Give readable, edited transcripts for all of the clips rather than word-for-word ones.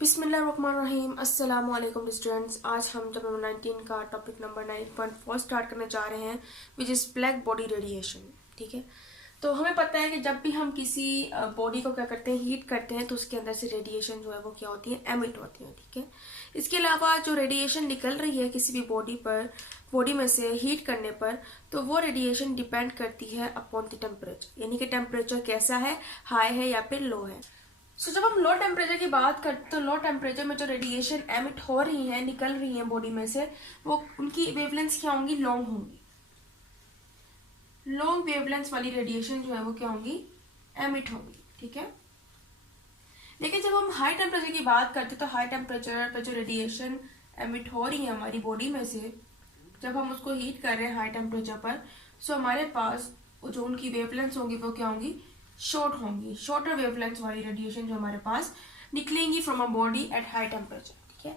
बिस्मिल्लाहिर्रहमानिर्रहीम। अस्सलाम वालेकुम स्टूडेंट्स। आज हम चैप्टर नंबर 19 का टॉपिक नंबर 9.4 स्टार्ट करने जा रहे हैं, which is black body radiation. ठीक है, तो हमें पता है कि जब भी हम किसी बॉडी को क्या करते हैं, हीट करते हैं, तो उसके अंदर से रेडिएशन जो है वो क्या होती है, एमिट होती है। ठीक है, इसके अलावा जो रेडिएशन निकल रही है किसी भी बॉडी में से हीट करने पर, तो वो रेडिएशन डिपेंड करती है अपॉन द टेम्परेचर, यानी कि टेम्परेचर कैसा है, हाई है या फिर लो है। जब हम लो टेम्परेचर की बात करते हैं तो लो टेम्परेचर में जो रेडिएशन एमिट हो रही है, निकल रही है बॉडी में से, वो उनकी वेवलेंथ क्या होंगी, लॉन्ग होंगी। लॉन्ग वेवलेंथ वाली रेडिएशन जो है वो क्या होंगी, एमिट होंगी। ठीक है, लेकिन जब हम हाई टेम्परेचर की बात करते हैं तो हाई टेम्परेचर पर जो रेडिएशन एमिट हो रही है हमारी बॉडी में से, जब हम उसको हीट कर रहे हैं हाई टेम्परेचर पर, सो हमारे पास जो उनकी वेवलेंथ होंगी वो क्या होंगी, शॉर्ट होंगी। शॉर्टर वेवलेंथ वाली रेडिएशन जो हमारे पास निकलेंगी from a body at high temperature. ठीक है,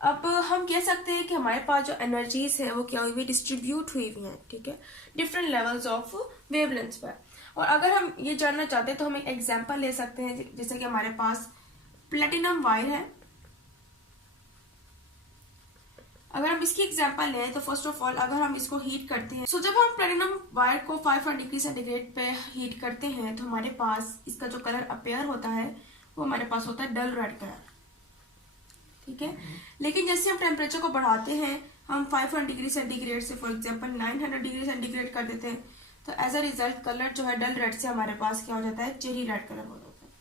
अब हम कह सकते हैं कि हमारे पास जो एनर्जीज है वो क्या हुई, डिस्ट्रीब्यूट हुई हुई हैं। ठीक है, डिफरेंट लेवल्स ऑफ वेवलेंथ पर। और अगर हम ये जानना चाहते हैं तो हम एक एग्जांपल ले सकते हैं, जैसे कि हमारे पास प्लेटिनम वायर है। अगर हम इसकी एग्जांपल लें तो फर्स्ट ऑफ ऑल अगर हम इसको हीट करते हैं, सो जब हम प्लेटिनम वायर को 500 डिग्री सेंटीग्रेड पे हीट करते हैं तो हमारे पास इसका जो कलर अपेयर होता है वो हमारे पास होता है डल रेड कलर। ठीक है, लेकिन जैसे हम टेम्परेचर को बढ़ाते हैं, हम 500 डिग्री सेंटीग्रेड से फॉर एग्जाम्पल 900 डिग्री सेंटीग्रेड कर देते हैं, तो एज अ रिजल्ट कलर जो है डल रेड से हमारे पास क्या हो जाता है, चेरी रेड कलर हो जाता है।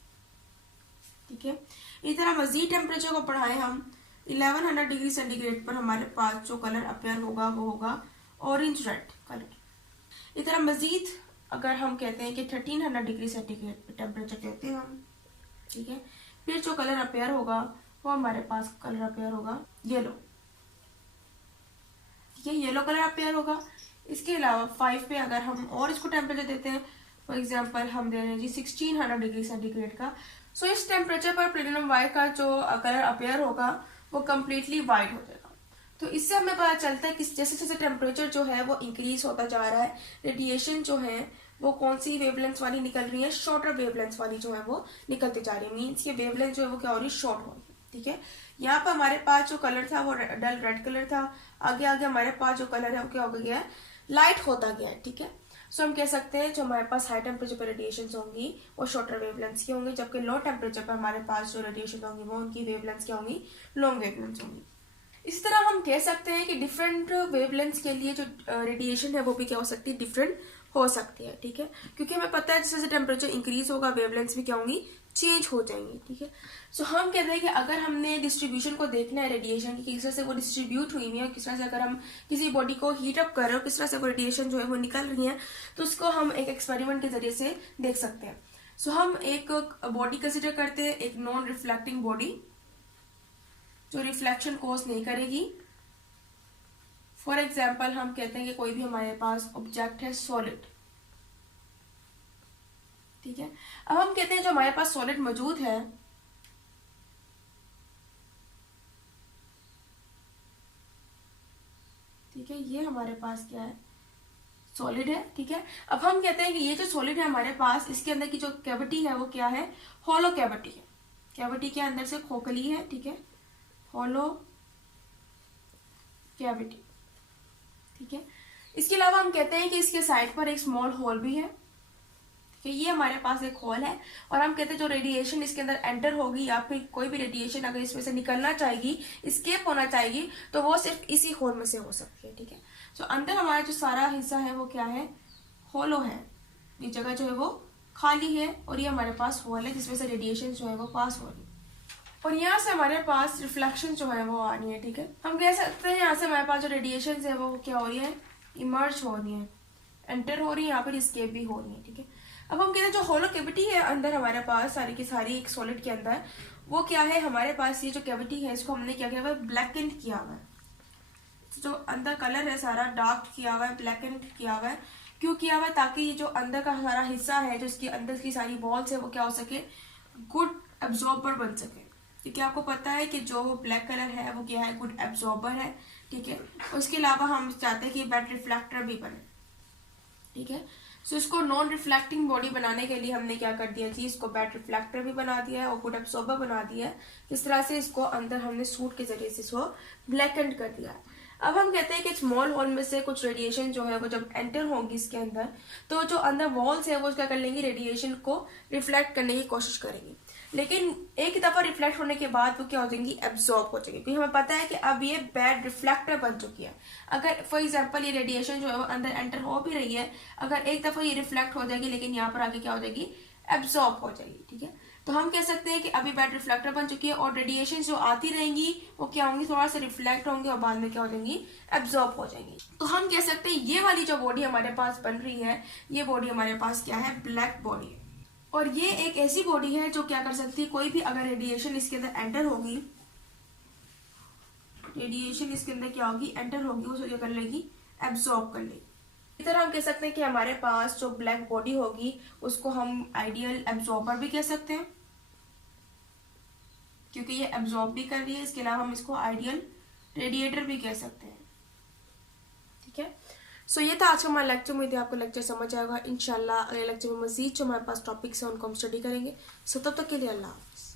ठीक है, इस तरह मजीद टेम्परेचर को बढ़ाएं हम 1100 डिग्री सेंटीग्रेड पर, हमारे पास जो कलर अपेयर होगा वो होगा ऑरेंज रेड कलर। इस तरह मजीद अगर हम कहते हैं कि 1300 डिग्री सेंटीग्रेड टेम्परेचर कहते हैं हम, ठीक है, फिर जो कलर अपेयर होगा वो हमारे पास कलर अपेयर होगा येलो। ठीक है, येलो कलर अपेयर होगा। इसके अलावा 5 पे अगर हम और इसको टेम्परेचर देते हैं, फॉर एग्जाम्पल हम दे रहे हैं जी 1600 डिग्री सेंटीग्रेड का, सो इस टेम्परेचर पर प्लेटिनम वायर का जो कलर अपेयर होगा वो कम्प्लीटली वाइट हो जाएगा। तो इससे हमें पता चलता है कि जैसे जैसे टेम्परेचर जो है वो इंक्रीज होता जा रहा है, रेडिएशन जो है वो कौन सी वेवलेंथ वाली निकल रही है, शॉर्टर वेवलेंथ वाली जो है वो निकलती जा रही है। मीन्स ये वेवलेंथ जो है वो क्या हो रही है, शॉर्ट हो रही है। ठीक है, यहाँ पर हमारे पास जो कलर था वो डल रेड कलर था, आगे आगे हमारे पास जो कलर है वो क्या हो गया है, लाइट होता गया है। ठीक है, सो हम कह सकते हैं जो हमारे पास हाई टेम्परेचर पर रेडिएशन होंगी वो शॉर्टर वेवलेंथ की होंगी, जबकि लो टेम्परेचर पर हमारे पास जो रेडिएशन होंगी वो उनकी वेवलेंथ क्या होंगी, लॉन्ग वेवलेंथ होंगी। इसी तरह हम कह सकते हैं कि डिफरेंट वेवलेंथ के लिए जो रेडिएशन है वो भी क्या हो सकती है, डिफरेंट हो सकती है। ठीक है, क्योंकि हमें पता है जैसे जैसे टेम्परेचर इंक्रीज होगा वेवलेंथ भी क्या होंगी, चेंज हो जाएंगी। ठीक है, सो हम कहते हैं कि अगर हमने डिस्ट्रीब्यूशन को देखना है रेडिएशन की, किस तरह से वो डिस्ट्रीब्यूट हुई है, किस तरह से अगर हम किसी बॉडी को हीट अप कर रहे हो, किस तरह से वो रेडिएशन जो है वो निकल रही है, तो उसको हम एक एक्सपेरिमेंट के जरिए से देख सकते हैं। सो हम एक बॉडी कंसिडर करते हैं, एक नॉन रिफ्लेक्टिंग बॉडी जो रिफ्लेक्शन कोज नहीं करेगी। फॉर एग्जाम्पल हम कहते हैं कि कोई भी हमारे पास ऑब्जेक्ट है सॉलिड। ठीक है, अब हम कहते हैं जो हमारे पास सॉलिड मौजूद है, ठीक है, ये हमारे पास क्या है, सॉलिड है। ठीक है, अब हम कहते हैं कि ये जो सॉलिड है हमारे पास, इसके अंदर की जो कैविटी है वो क्या है, हॉलो कैविटी है। कैविटी के अंदर से खोखली है। ठीक है, हॉलो कैविटी। ठीक है, इसके अलावा हम कहते हैं कि इसके साइड पर एक स्मॉल होल भी है। ठीक है, ये हमारे पास एक होल है, और हम कहते हैं जो रेडिएशन इसके अंदर एंटर होगी या फिर कोई भी रेडिएशन अगर इसमें से निकलना चाहेगी, स्केप होना चाहेगी, तो वो सिर्फ इसी होल में से हो सकती है। ठीक है, तो अंदर हमारा जो सारा हिस्सा है वो क्या है, होलो है। ये जगह जो है वो खाली है, और ये हमारे पास होल है जिसमें से रेडिएशन जो है वो पास हो रही है, और यहाँ से हमारे पास रिफ्लेक्शन जो है वो आ रही है। ठीक है, हम कह सकते हैं यहाँ से हमारे पास जो रेडिएशन है वो क्या हो रही है, इमर्ज हो रही है, एंटर हो रही है, यहाँ पर स्केप भी हो रही है। ठीक है, अब हम कहते हैं जो होलो कैविटी है अंदर हमारे पास सारी की सारी एक सॉलिड के अंदर, वो क्या है, हमारे पास ये जो कैविटी है इसको हमने क्या किया हुआ है, ब्लैक एंड किया हुआ है। जो अंदर कलर है सारा डार्क किया हुआ है, ब्लैक एंड किया हुआ है। क्यों किया हुआ है, ताकि ये जो अंदर का सारा हिस्सा है, जो इसके अंदर की सारी बॉल्स है, वो क्या हो सके, गुड एब्जॉर्बर बन सके। क्योंकि आपको पता है कि जो ब्लैक कलर है वो क्या है, गुड एब्जॉर्बर है। ठीक है, उसके अलावा हम चाहते हैं कि बेड रिफ्लेक्टर भी बने। ठीक है, सो इसको नॉन रिफ्लेक्टिंग बॉडी बनाने के लिए हमने क्या कर दिया जी, इसको बैड रिफ्लेक्टर भी बना दिया है और गुड एब्जॉर्बर बना दिया है। इस तरह से इसको अंदर हमने सूट के जरिए से इसको ब्लैकेंड कर दिया है। अब हम कहते हैं कि स्मॉल होल में से कुछ रेडिएशन जो है वो जब एंटर होंगी इसके अंदर, तो जो अंदर वॉल्स है वो क्या कर लेंगी, रेडिएशन को रिफ्लेक्ट करने की कोशिश करेंगी। लेकिन एक दफा रिफ्लेक्ट होने के बाद वो क्या हो जाएंगी, एब्जॉर्ब हो जाएगी, क्योंकि हमें पता है कि अब ये बैड रिफ्लेक्टर बन चुकी है। अगर फॉर एग्जांपल ये रेडिएशन जो है वो अंदर एंटर हो भी रही है, अगर एक दफा ये रिफ्लेक्ट हो जाएगी लेकिन यहाँ पर आगे क्या हो जाएगी, एब्जॉर्ब हो जाएगी। ठीक है, तो हम कह सकते हैं कि अभी बैड रिफ्लेक्टर बन चुकी है और रेडिएशन जो आती रहेंगी वो क्या होंगी, थोड़ा सा रिफ्लेक्ट होंगे और बाद में क्या हो जाएंगी, एब्जॉर्ब हो जाएंगी। तो हम कह सकते हैं ये वाली जो बॉडी हमारे पास बन रही है, ये बॉडी हमारे पास क्या है, ब्लैक बॉडी है। और ये एक ऐसी बॉडी है जो क्या कर सकती है, कोई भी अगर रेडिएशन इसके अंदर एंटर होगी, रेडिएशन इसके अंदर क्या होगी, एंटर होगी, उसे क्या कर लेगी, एब्जॉर्ब कर लेगी। इस तरह हम कह सकते हैं कि हमारे पास जो ब्लैक बॉडी होगी उसको हम आइडियल एब्जॉर्बर भी कह सकते हैं, क्योंकि ये एब्जॉर्ब भी कर रही है। इसके अलावा हम इसको आइडियल रेडिएटर भी कह सकते हैं। ठीक है, सो ये था आज का हमारा लेक्चर। उम्मीद है आपको लेक्चर समझ आएगा। इंशाल्लाह अगले लेक्चर में मजीद जो हमारे पास टॉपिक्स है उनको हम स्टडी करेंगे। सो तब तक के लिए अल्लाह हाफिज़।